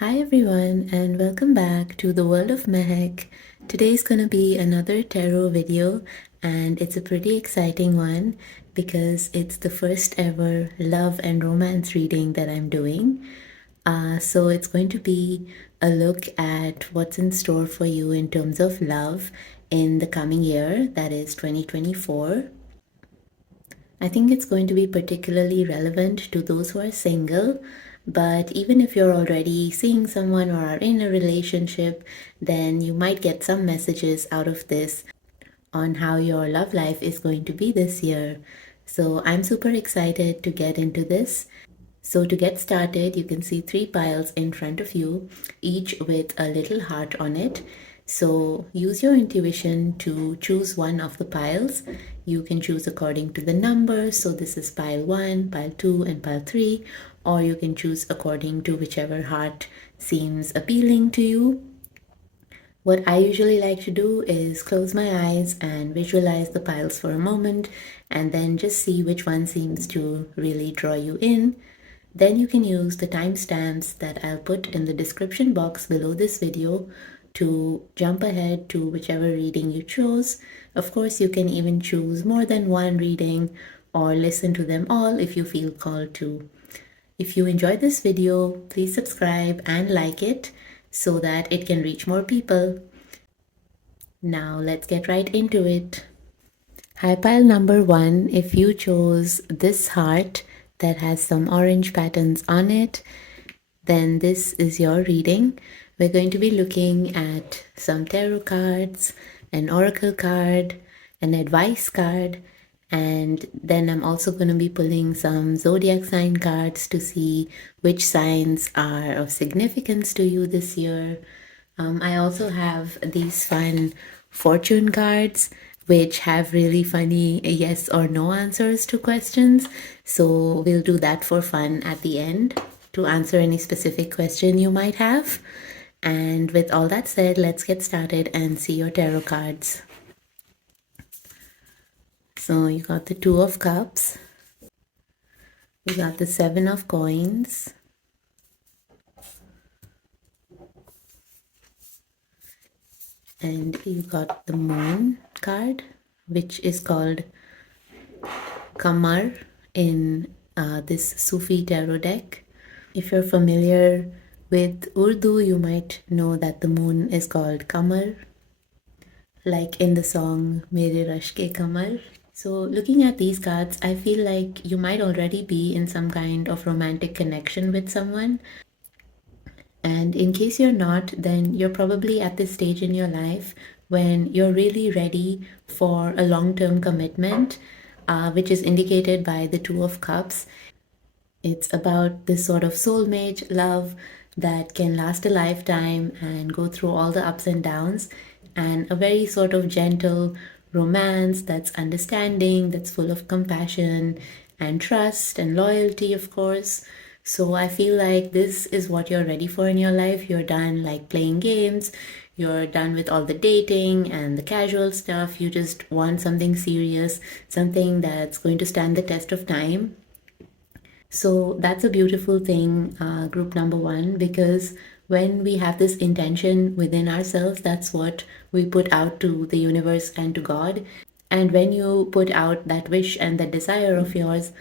Hi everyone and welcome back to the world of Mehak. Today's gonna be another tarot video and it's a pretty exciting one because it's the first ever love and romance reading that I'm doing. So it's going to be a look at what's in store for you in terms of love in the coming year, that is 2024. I think it's going to be particularly relevant to those who are single, but even if you're already seeing someone or are in a relationship, then you might get some messages out of this on how your love life is going to be this year. So I'm super excited to get into this. So to get started, you can see three piles in front of you, each with a little heart on it. So use your intuition to choose one of the piles. You can choose according to the numbers. So this is pile 1, pile 2, and pile 3. Or you can choose according to whichever heart seems appealing to you. What I usually like to do is close my eyes and visualize the piles for a moment and then just see which one seems to really draw you in. Then you can use the timestamps that I'll put in the description box below this video to jump ahead to whichever reading you chose. Of course, you can even choose more than one reading or listen to them all if you feel called to. If you enjoyed this video, please subscribe and like it so that it can reach more people. Now let's get right into it. High pile number 1, if you chose this heart that has some orange patterns on it, then this is your reading. We're going to be looking at some tarot cards, an oracle card, an advice card, and then I'm also going to be pulling some zodiac sign cards to see which signs are of significance to you this year. I also have these fun fortune cards which have really funny yes or no answers to questions. So we'll do that for fun at the end to answer any specific question you might have. And with all that said, let's get started and see your tarot cards. So you got the Two of Cups, you got the Seven of Coins, and you got the Moon card, which is called Kamar in this Sufi tarot deck. If you're familiar with Urdu, you might know that the moon is called Kamar, like in the song Mere Rashke Kamar. So looking at these cards, I feel like you might already be in some kind of romantic connection with someone. And in case you're not, then you're probably at this stage in your life when you're really ready for a long-term commitment, which is indicated by the Two of Cups. It's about this sort of soulmate love that can last a lifetime and go through all the ups and downs, and a very sort of gentle romance that's understanding, that's full of compassion and trust and loyalty, of course. So I feel like this is what you're ready for in your life. You're done like playing games, you're done with all the dating and the casual stuff. You just want something serious, something that's going to stand the test of time. So that's a beautiful thing, group number 1, because when we have this intention within ourselves, that's what we put out to the universe and to God. And when you put out that wish and that desire of yours,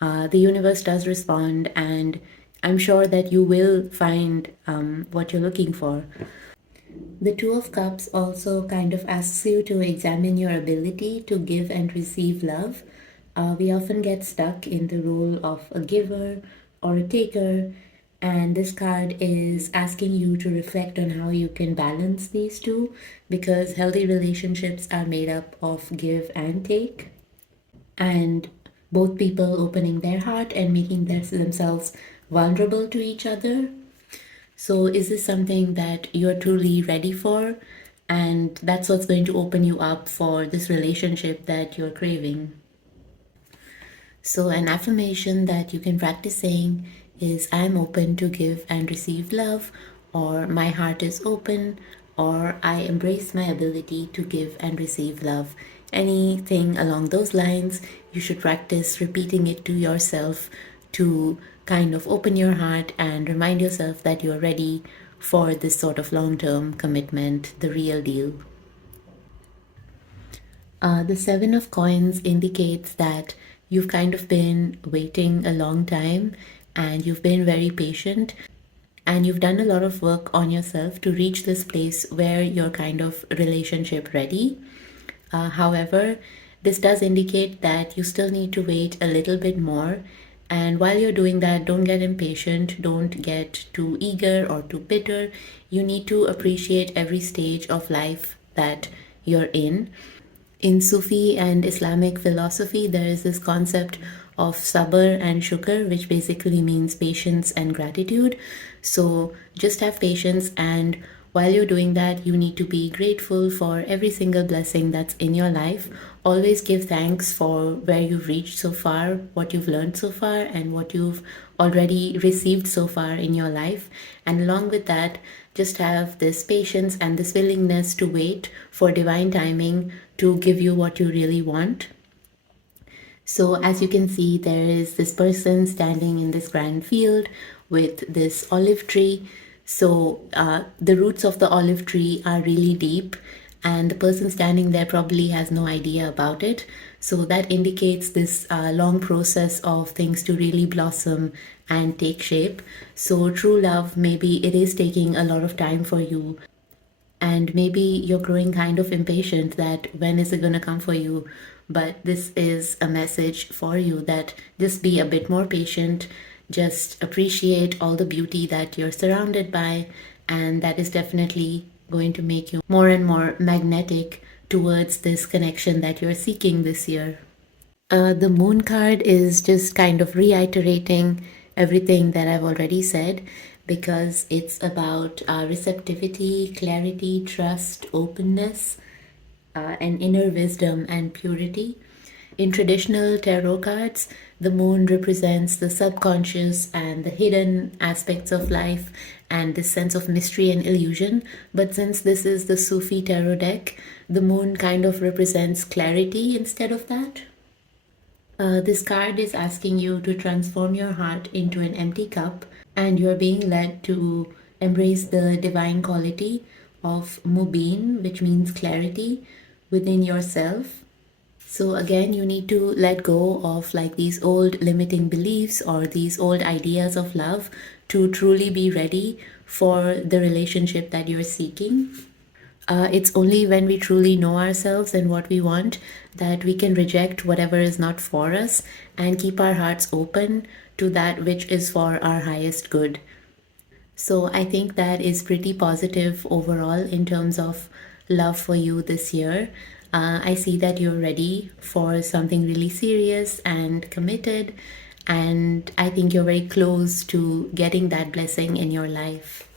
the universe does respond, and I'm sure that you will find what you're looking for. The Two of Cups also kind of asks you to examine your ability to give and receive love. We often get stuck in the role of a giver or a taker, and this card is asking you to reflect on how you can balance these two, because healthy relationships are made up of give and take, and both people opening their heart and making themselves vulnerable to each other. So is this something that you're truly ready for? And that's what's going to open you up for this relationship that you're craving. So an affirmation that you can practice saying is I'm open to give and receive love, or my heart is open, or I embrace my ability to give and receive love. Anything along those lines, you should practice repeating it to yourself to kind of open your heart and remind yourself that you're ready for this sort of long term commitment, the real deal. The Seven of Coins indicates that you've kind of been waiting a long time and you've been very patient and you've done a lot of work on yourself to reach this place where you're kind of relationship ready. However, this does indicate that you still need to wait a little bit more. And while you're doing that, don't get impatient, don't get too eager or too bitter. You need to appreciate every stage of life that you're in. In Sufi and Islamic philosophy, there is this concept of sabr and shukr, which basically means patience and gratitude. So just have patience, and while you're doing that, you need to be grateful for every single blessing that's in your life. Always give thanks for where you've reached so far, what you've learned so far, and what you've already received so far in your life. And along with that, just have this patience and this willingness to wait for divine timing to give you what you really want. So, as you can see, there is this person standing in this grand field with this olive tree. So, the roots of the olive tree are really deep, and the person standing there probably has no idea about it. So, that indicates this long process of things to really blossom and take shape. So, true love, maybe it is taking a lot of time for you, and maybe you're growing kind of impatient that when is it going to come for you. But this is a message for you that just be a bit more patient, just appreciate all the beauty that you're surrounded by, and that is definitely going to make you more and more magnetic towards this connection that you're seeking this year. The moon card is just kind of reiterating everything that I've already said, because it's about receptivity, clarity, trust, openness, and inner wisdom and purity. In traditional tarot cards, the moon represents the subconscious and the hidden aspects of life and this sense of mystery and illusion. But since this is the Sufi tarot deck, the moon kind of represents clarity instead of that. This card is asking you to transform your heart into an empty cup, and you're being led to embrace the divine quality of Mubin, which means clarity within yourself. So, again, you need to let go of like these old limiting beliefs or these old ideas of love to truly be ready for the relationship that you're seeking. It's only when we truly know ourselves and what we want that we can reject whatever is not for us and keep our hearts open to that which is for our highest good. So I think that is pretty positive overall in terms of love for you this year. I see that you're ready for something really serious and committed, and I think you're very close to getting that blessing in your life.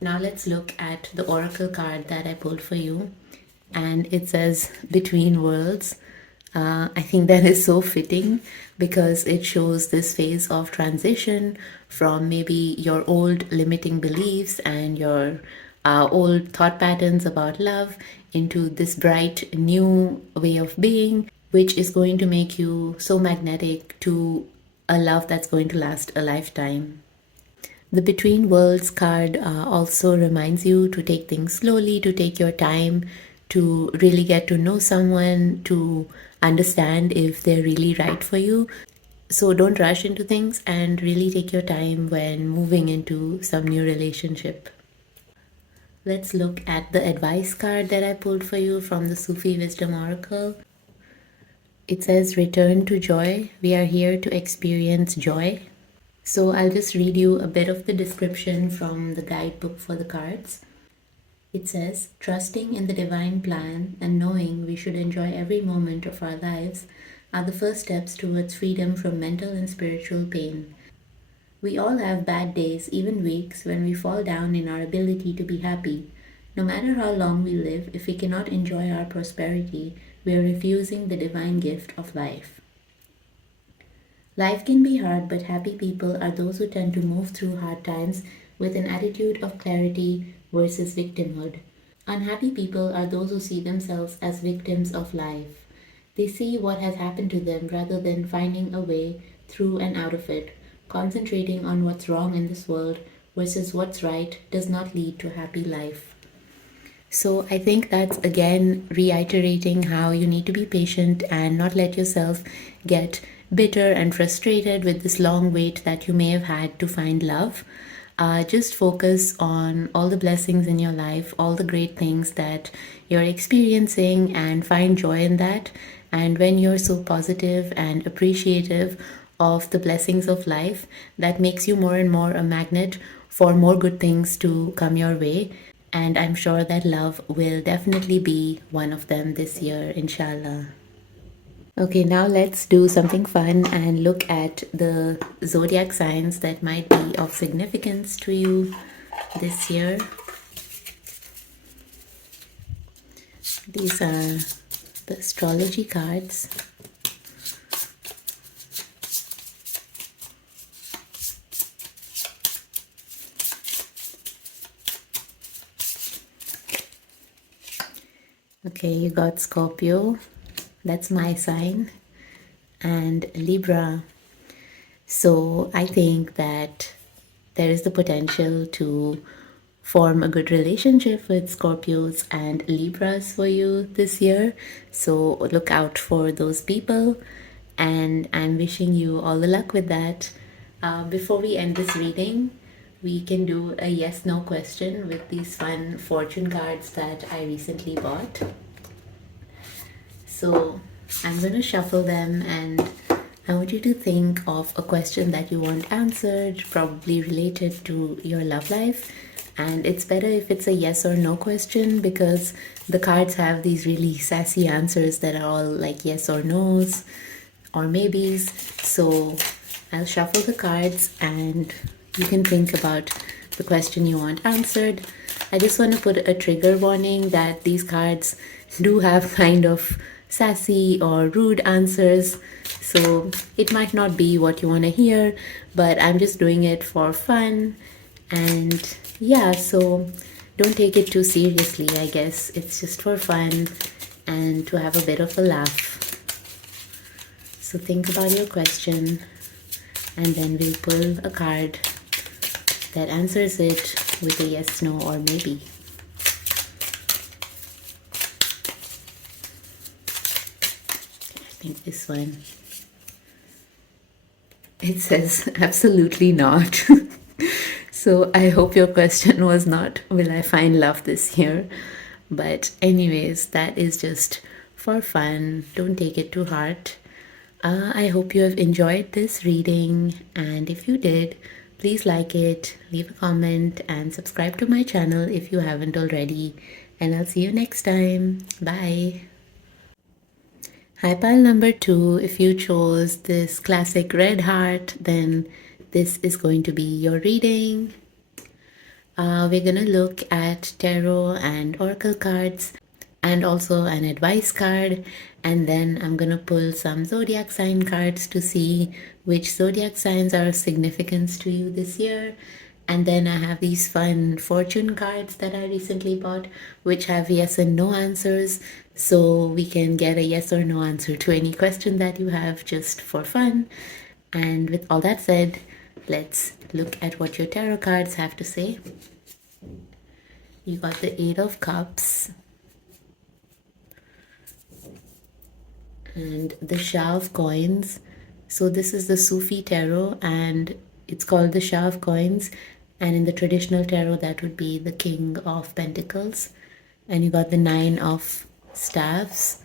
Now let's look at the oracle card that I pulled for you, and it says Between Worlds. I think that is so fitting because it shows this phase of transition from maybe your old limiting beliefs and your old thought patterns about love into this bright new way of being, which is going to make you so magnetic to a love that's going to last a lifetime. The Between Worlds card also reminds you to take things slowly, to take your time, to really get to know someone, to understand if they're really right for you. So don't rush into things and really take your time when moving into some new relationship. Let's look at the advice card that I pulled for you from the Sufi Wisdom Oracle. It says, Return to joy. We are here to experience joy. So I'll just read you a bit of the description from the guidebook for the cards. It says, trusting in the divine plan and knowing we should enjoy every moment of our lives are the first steps towards freedom from mental and spiritual pain. We all have bad days, even weeks, when we fall down in our ability to be happy. No matter how long we live, if we cannot enjoy our prosperity, we are refusing the divine gift of life. Life can be hard, but happy people are those who tend to move through hard times with an attitude of clarity versus victimhood. Unhappy people are those who see themselves as victims of life. They see what has happened to them rather than finding a way through and out of it, concentrating on what's wrong in this world versus what's right does not lead to a happy life. So I think that's again reiterating how you need to be patient and not let yourself get bitter and frustrated with this long wait that you may have had to find love. Just focus on all the blessings in your life, all the great things that you're experiencing, and find joy in that. And when you're so positive and appreciative of the blessings of life, that makes you more and more a magnet for more good things to come your way. And I'm sure that love will definitely be one of them this year, inshallah. Okay, now let's do something fun and look at the zodiac signs that might be of significance to you this year. These are the astrology cards. Okay, you got Scorpio, that's my sign, and Libra. So I think that there is the potential to form a good relationship with Scorpios and Libras for you this year. So look out for those people, and I'm wishing you all the luck with that. Before we end this reading, we can do a yes no question with these fun fortune cards that I recently bought. So I'm going to shuffle them, and I want you to think of a question that you want answered, probably related to your love life. And it's better if it's a yes or no question, because the cards have these really sassy answers that are all like yes or no's or maybes. So I'll shuffle the cards and you can think about the question you want answered. I just want to put a trigger warning that these cards do have kind of sassy or rude answers, so it might not be what you want to hear, but I'm just doing it for fun. And yeah, so don't take it too seriously. I guess it's just for fun and to have a bit of a laugh. So think about your question, and then we'll pull a card that answers it with a yes, no, or maybe. I think this one. It says absolutely not. So I hope your question was not, will I find love this year? But anyways, that is just for fun. Don't take it to heart. I hope you have enjoyed this reading, and if you did, please like it, leave a comment, and subscribe to my channel if you haven't already. And I'll see you next time. Bye. Hi, pile number 2. If you chose this classic red heart, then this is going to be your reading. We're going to look at tarot and oracle cards and also an advice card. And then I'm going to pull some zodiac sign cards to see which zodiac signs are of significance to you this year. And then I have these fun fortune cards that I recently bought, which have yes and no answers. So we can get a yes or no answer to any question that you have just for fun. And with all that said, let's look at what your tarot cards have to say. You got the Eight of Cups and the Shah of Coins. So this is the Sufi tarot and it's called the Shah of Coins. And in the traditional tarot, that would be the King of Pentacles. And you got the Nine of Staffs,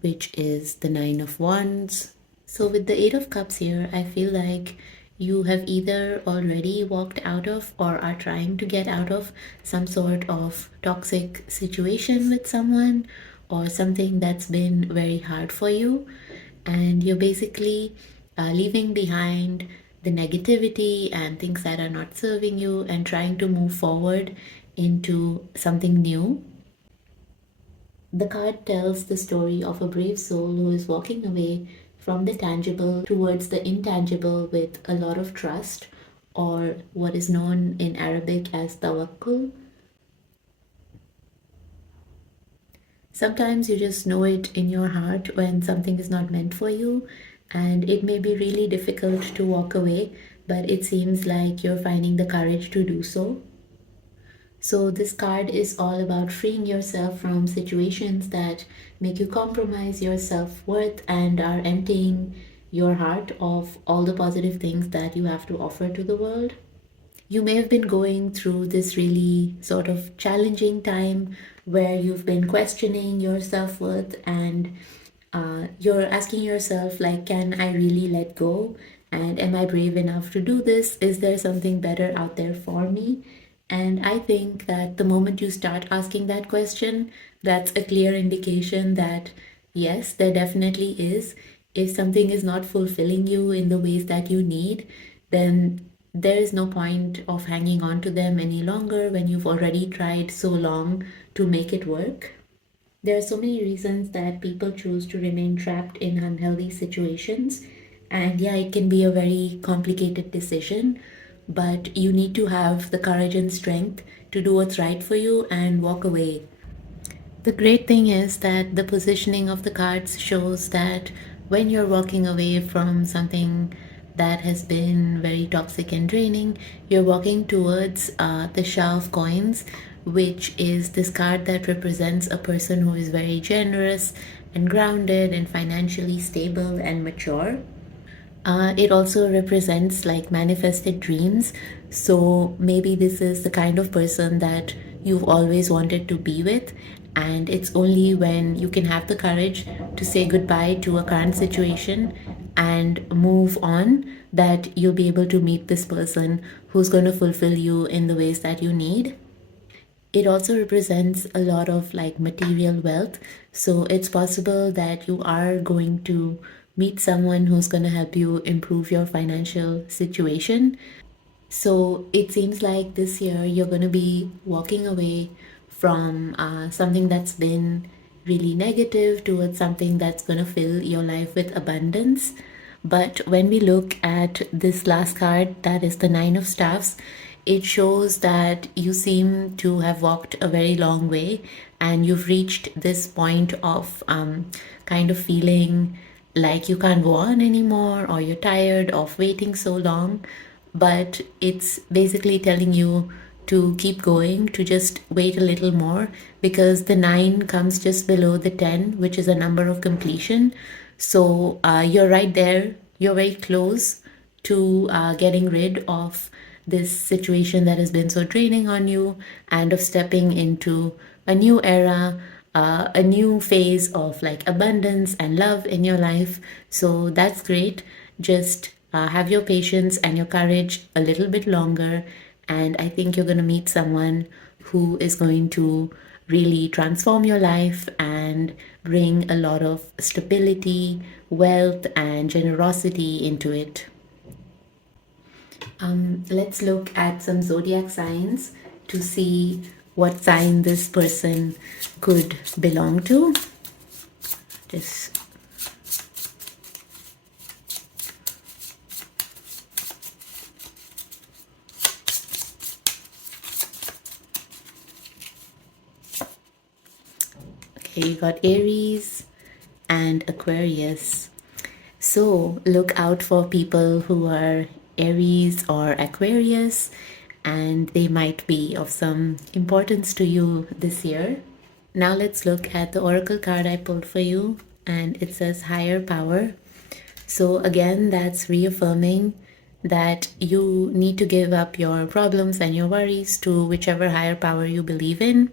which is the Nine of Wands. So with the Eight of Cups here, I feel like you have either already walked out of or are trying to get out of some sort of toxic situation with someone or something that's been very hard for you. And you're basically leaving behind the negativity and things that are not serving you and trying to move forward into something new. The card tells the story of a brave soul who is walking away from the tangible towards the intangible with a lot of trust, or what is known in Arabic as tawakkul. Sometimes you just know it in your heart when something is not meant for you, and it may be really difficult to walk away, but it seems like you're finding the courage to do so. So, this card is all about freeing yourself from situations that make you compromise your self worth and are emptying your heart of all the positive things that you have to offer to the world. You may have been going through this really sort of challenging time where you've been questioning your self worth and you're asking yourself, like, can I really let go? And am I brave enough to do this? Is there something better out there for me? And I think that the moment you start asking that question, that's a clear indication that yes, there definitely is. If something is not fulfilling you in the ways that you need, then there is no point of hanging on to them any longer when you've already tried so long to make it work. There are so many reasons that people choose to remain trapped in unhealthy situations. And yeah, it can be a very complicated decision, but you need to have the courage and strength to do what's right for you and walk away. The great thing is that the positioning of the cards shows that when you're walking away from something that has been very toxic and draining, you're walking towards the Shah of Coins, which is this card that represents a person who is very generous and grounded and financially stable and mature. It also represents like manifested dreams. So maybe this is the kind of person that you've always wanted to be with. And it's only when you can have the courage to say goodbye to a current situation and move on that you'll be able to meet this person who's going to fulfill you in the ways that you need. It also represents a lot of like material wealth. So it's possible that you are going to meet someone who's going to help you improve your financial situation. So it seems like this year you're going to be walking away from something that's been really negative towards something that's going to fill your life with abundance. But when we look at this last card, that is the Nine of Staffs, it shows that you seem to have walked a very long way and you've reached this point of kind of feeling like you can't go on anymore or you're tired of waiting so long. But it's basically telling you to keep going, to just wait a little more, because the 9 comes just below the 10, which is a number of completion. So you're right there, you're very close to getting rid of this situation that has been so draining on you and of stepping into a new era, a new phase of like abundance and love in your life. So that's great. Just have your patience and your courage a little bit longer. And I think you're going to meet someone who is going to really transform your life and bring a lot of stability, wealth, and generosity into it. Let's look at some zodiac signs to see what sign this person could belong to. Just okay, you got Aries and Aquarius. So look out for people who are Aries or Aquarius, and they might be of some importance to you this year. Now let's look at the oracle card I pulled for you, and it says higher power. So again, that's reaffirming that you need to give up your problems and your worries to whichever higher power you believe in.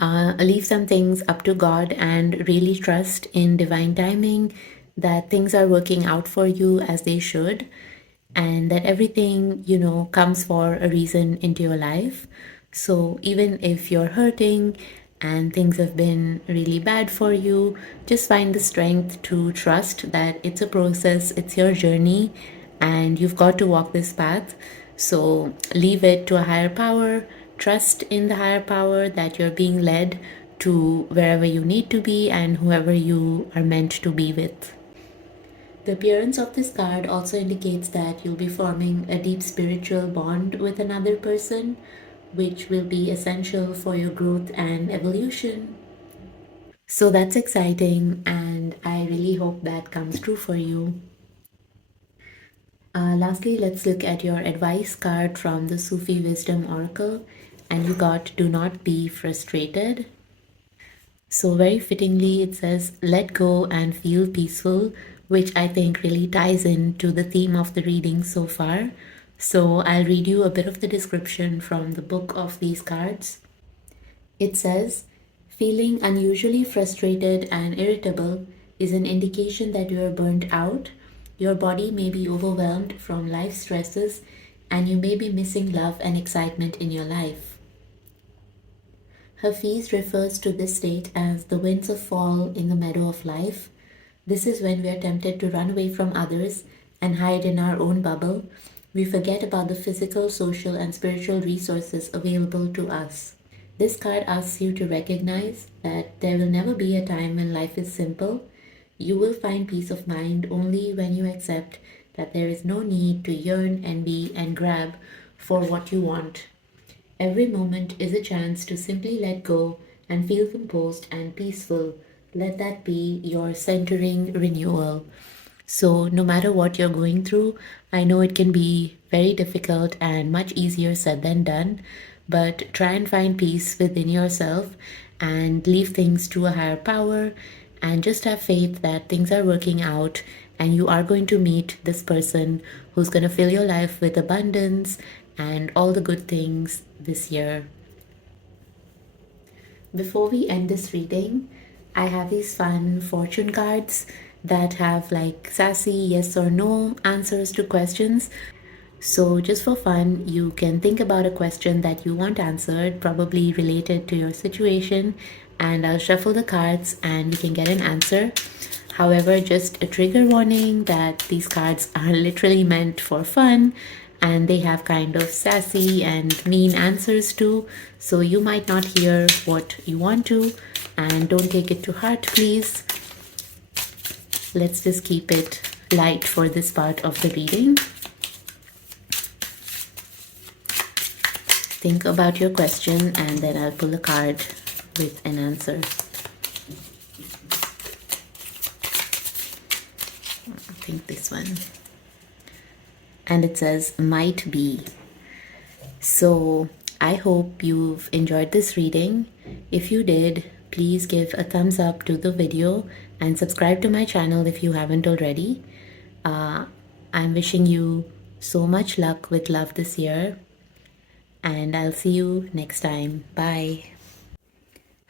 Leave some things up to God and really trust in divine timing that things are working out for you as they should, and that everything, comes for a reason into your life. So even if you're hurting and things have been really bad for you, just find the strength to trust that it's a process, it's your journey, and you've got to walk this path. So leave it to a higher power, trust in the higher power that you're being led to wherever you need to be and whoever you are meant to be with. The appearance of this card also indicates that you'll be forming a deep spiritual bond with another person, which will be essential for your growth and evolution. So that's exciting, and I really hope that comes true for you. Lastly, let's look at your advice card from the Sufi Wisdom Oracle. And you got do not be frustrated. So, very fittingly, it says let go and feel peaceful, which I think really ties into the theme of the reading so far. So, I'll read you a bit of the description from the book of these cards. It says, feeling unusually frustrated and irritable is an indication that you are burnt out. Your body may be overwhelmed from life stresses, and you may be missing love and excitement in your life. Hafiz refers to this state as the winds of fall in the meadow of life. This is when we are tempted to run away from others and hide in our own bubble. We forget about the physical, social, and spiritual resources available to us. This card asks you to recognize that there will never be a time when life is simple. You will find peace of mind only when you accept that there is no need to yearn, envy, and grab for what you want. Every moment is a chance to simply let go and feel composed and peaceful. Let that be your centering renewal. So, no matter what you're going through, I know it can be very difficult and much easier said than done, but try and find peace within yourself and leave things to a higher power and just have faith that things are working out and you are going to meet this person who's going to fill your life with abundance and all the good things this year. Before we end this reading, I have these fun fortune cards that have like sassy yes or no answers to questions. So, just for fun, you can think about a question that you want answered, probably related to your situation, and I'll shuffle the cards and you can get an answer. However, just a trigger warning that these cards are literally meant for fun and they have kind of sassy and mean answers too. So, you might not hear what you want to, and don't take it to heart, please. Let's just keep it light for this part of the reading. Think about your question and then I'll pull a card with an answer. I think this one. And it says might be. So I hope you've enjoyed this reading. If you did, please give a thumbs up to the video and subscribe to my channel if you haven't already. I'm wishing you so much luck with love this year. And I'll see you next time. Bye.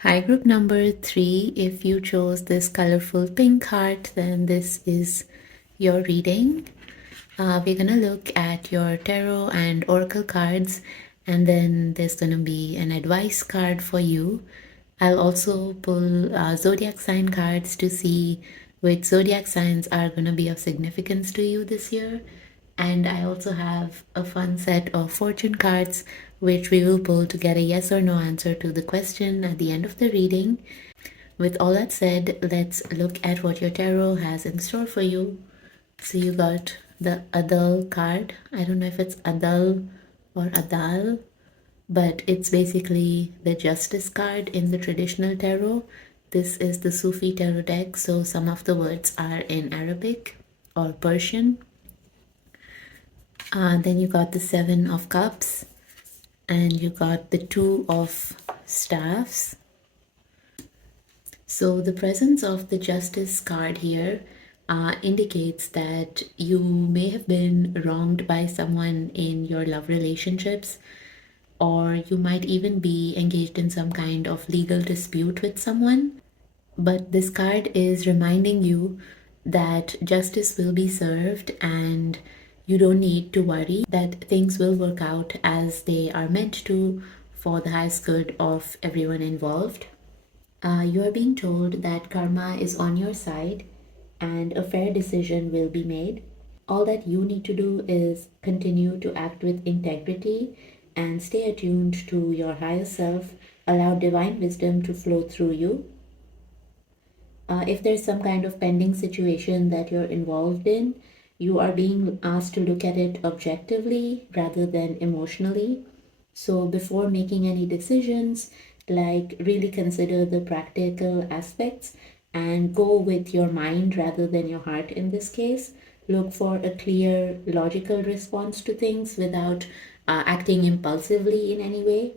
Hi, group number 3. If you chose this colorful pink heart, then this is your reading. We're going to look at your tarot and oracle cards, and then there's going to be an advice card for you. I'll also pull zodiac sign cards to see which zodiac signs are going to be of significance to you this year. And I also have a fun set of fortune cards which we will pull to get a yes or no answer to the question at the end of the reading. With all that said, let's look at what your tarot has in store for you. So you got the Adal card. I don't know if it's Adal or Adal, but it's basically the Justice card in the traditional tarot. This is the Sufi tarot deck, so some of the words are in Arabic or Persian. Then you got the Seven of Cups, and you got the Two of Staffs. So the presence of the Justice card here indicates that you may have been wronged by someone in your love relationships, or you might even be engaged in some kind of legal dispute with someone. But this card is reminding you that justice will be served and you don't need to worry, that things will work out as they are meant to for the highest good of everyone involved. You are being told that karma is on your side and a fair decision will be made. All that you need to do is continue to act with integrity and stay attuned to your higher self. Allow divine wisdom to flow through you. If there's some kind of pending situation that you're involved in, you are being asked to look at it objectively rather than emotionally. So before making any decisions, like really consider the practical aspects and go with your mind rather than your heart in this case. look for a clear, logical response to things without acting impulsively in any way.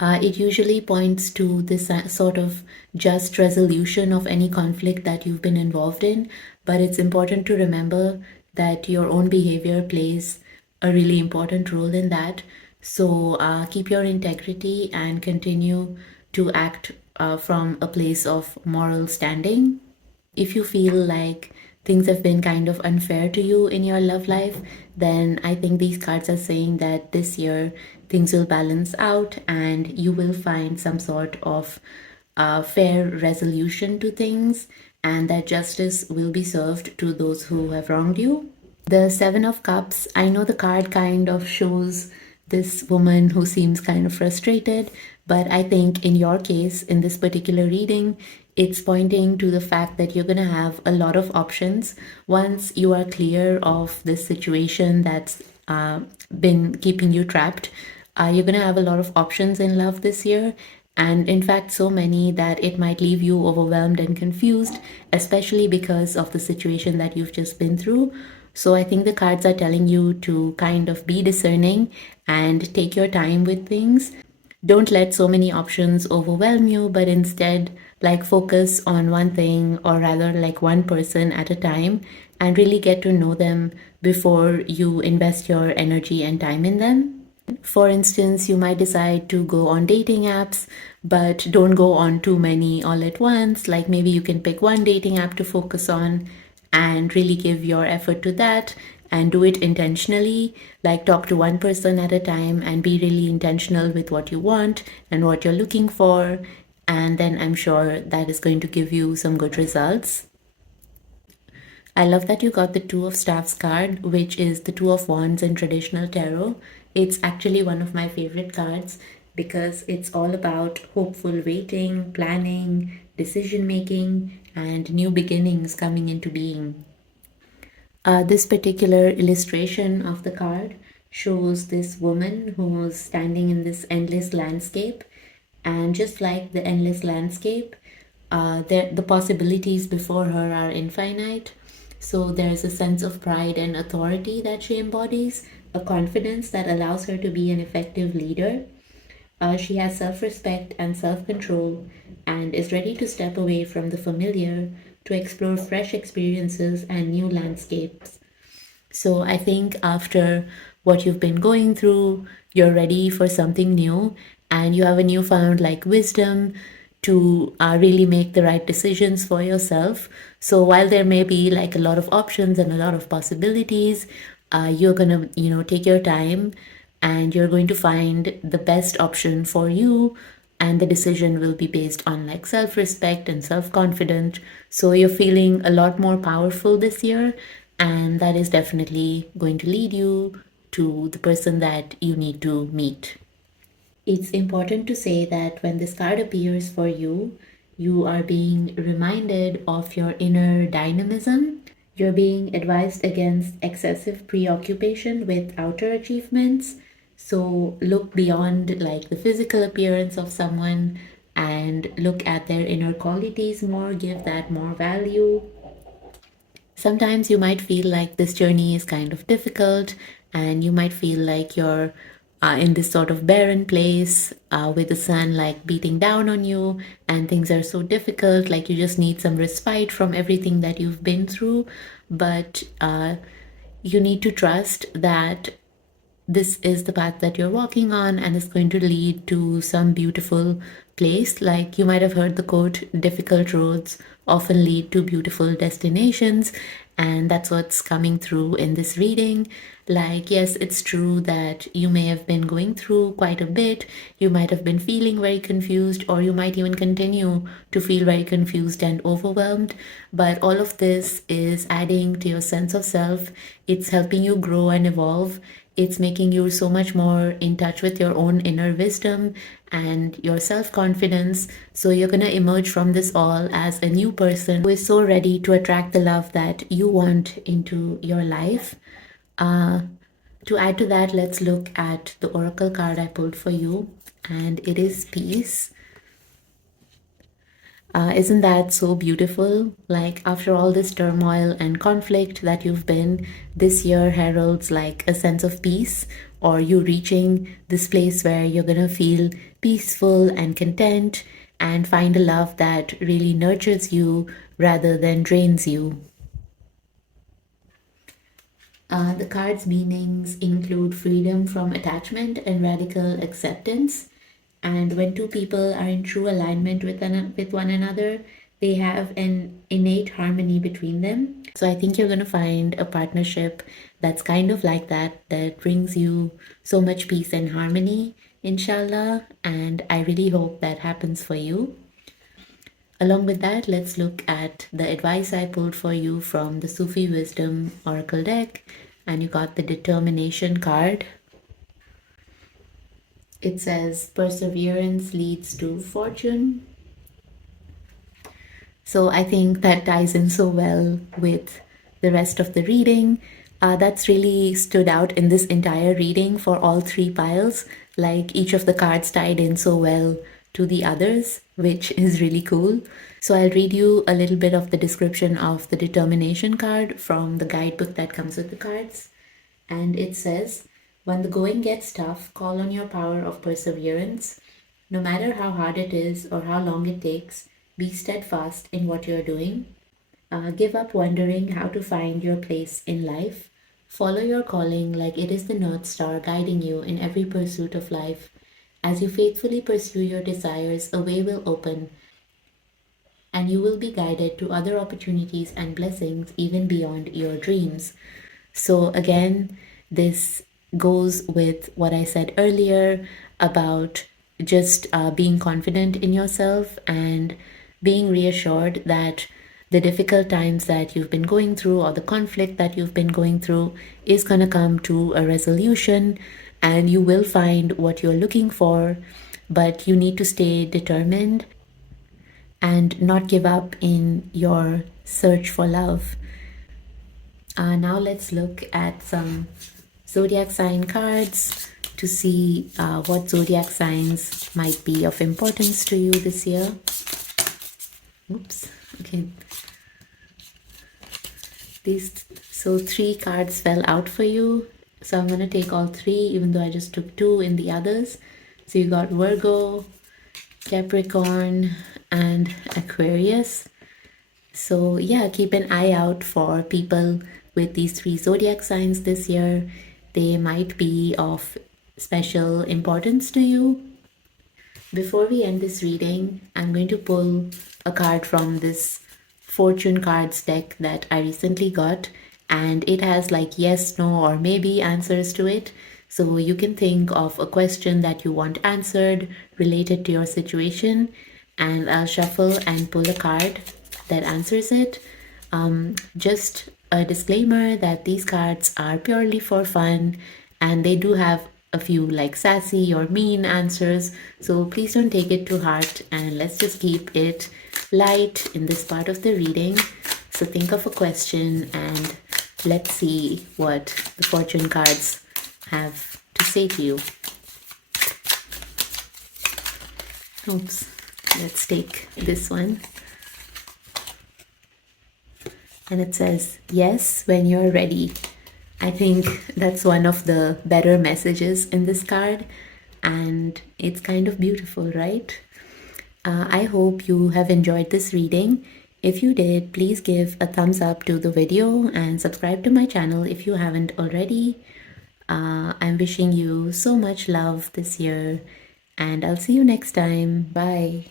It usually points to this sort of just resolution of any conflict that you've been involved in, but it's important to remember that your own behavior plays a really important role in that. So keep your integrity and continue to act from a place of moral standing. If you feel like things have been kind of unfair to you in your love life, then I think these cards are saying that this year things will balance out and you will find some sort of fair resolution to things, and that justice will be served to those who have wronged you. The Seven of Cups, I know the card kind of shows this woman who seems kind of frustrated, but I think in your case, in this particular reading, it's pointing to the fact that you're going to have a lot of options once you are clear of this situation that's been keeping you trapped. You're going to have a lot of options in love this year, and in fact, so many that it might leave you overwhelmed and confused, especially because of the situation that you've just been through. So I think the cards are telling you to kind of be discerning and take your time with things. Don't let so many options overwhelm you, but instead, like, focus on one thing, or rather, like, one person at a time, and really get to know them before you invest your energy and time in them. For instance, you might decide to go on dating apps, but don't go on too many all at once. Like, maybe you can pick one dating app to focus on and really give your effort to that and do it intentionally. Like, talk to one person at a time and be really intentional with what you want and what you're looking for. And then I'm sure that is going to give you some good results. I love that you got the Two of Staffs card, which is the Two of Wands in traditional tarot. It's actually one of my favorite cards because it's all about hopeful waiting, planning, decision making, and new beginnings coming into being. This particular illustration of the card shows this woman who's standing in this endless landscape. And just like the endless landscape, the possibilities before her are infinite. So there's a sense of pride and authority that she embodies, a confidence that allows her to be an effective leader. She has self respect and self control and is ready to step away from the familiar to explore fresh experiences and new landscapes. So I think after what you've been going through, you're ready for something new and you have a newfound like wisdom to really make the right decisions for yourself. So while there may be like a lot of options and a lot of possibilities, you're gonna, take your time and you're going to find the best option for you, and the decision will be based on like self-respect and self-confidence. So you're feeling a lot more powerful this year, and that is definitely going to lead you to the person that you need to meet. It's important to say that when this card appears for you, you are being reminded of your inner dynamism. You're being advised against excessive preoccupation with outer achievements. So look beyond like the physical appearance of someone and look at their inner qualities more, give that more value. Sometimes you might feel like this journey is kind of difficult, and you might feel like you're in this sort of barren place with the sun like beating down on you, and things are so difficult, like you just need some respite from everything that you've been through. But you need to trust that this is the path that you're walking on and it's going to lead to some beautiful place. Like you might have heard the quote, difficult roads often lead to beautiful destinations, and that's what's coming through in this reading. Like, yes, it's true that you may have been going through quite a bit, you might have been feeling very confused, or you might even continue to feel very confused and overwhelmed, but all of this is adding to your sense of self. It's helping you grow and evolve. It's making you so much more in touch with your own inner wisdom and your self confidence. So you're going to emerge from this all as a new person who is so ready to attract the love that you want into your life. To add to that, let's look at the oracle card I pulled for you, and it is peace. Isn't that so beautiful? Like, after all this turmoil and conflict that you've been, this year heralds like a sense of peace, or you reaching this place where you're gonna feel peaceful and content and find a love that really nurtures you rather than drains you. The card's meanings include freedom from attachment and radical acceptance. And when two people are in true alignment with one another, they have an innate harmony between them. So I think you're going to find a partnership that's kind of like that, that brings you so much peace and harmony, inshallah. And I really hope that happens for you. Along with that, let's look at the advice I pulled for you from the Sufi Wisdom Oracle deck. And you got the Determination card. It says, perseverance leads to fortune. So I think that ties in so well with the rest of the reading. That's really stood out in this entire reading for all three piles. Like, each of the cards tied in so well to the others, which is really cool. So I'll read you a little bit of the description of the Determination card from the guidebook that comes with the cards. And it says, when the going gets tough, call on your power of perseverance. No matter how hard it is or how long it takes, be steadfast in what you're doing. Give up wondering how to find your place in life. Follow your calling like it is the North Star guiding you in every pursuit of life. As you faithfully pursue your desires, a way will open, and you will be guided to other opportunities and blessings even beyond your dreams. So, again, this goes with what I said earlier about just being confident in yourself and being reassured that the difficult times that you've been going through or the conflict that you've been going through is going to come to a resolution, and you will find what you're looking for, but you need to stay determined and not give up in your search for love. Now let's look at some zodiac sign cards to see what zodiac signs might be of importance to you this year. Oops, okay. So 3 cards fell out for you. So I'm going to take all 3, even though I just took 2 in the others. So you got Virgo, Capricorn, and Aquarius. So yeah, keep an eye out for people with these 3 zodiac signs this year. They might be of special importance to you. Before we end this reading, I'm going to pull a card from this fortune cards deck that I recently got, and it has like yes, no, or maybe answers to it. So you can think of a question that you want answered related to your situation, and I'll shuffle and pull a card that answers it. Just a disclaimer that these cards are purely for fun, and they do have a few like sassy or mean answers, so please don't take it to heart, and let's just keep it light in this part of the reading. So think of a question and let's see what the fortune cards have to say to you. Oops, let's take this one. And it says, yes, when you're ready. I think that's one of the better messages in this card, and it's kind of beautiful, right? I hope you have enjoyed this reading. If you did, please give a thumbs up to the video and subscribe to my channel if you haven't already. I'm wishing you so much love this year, and I'll see you next time. Bye.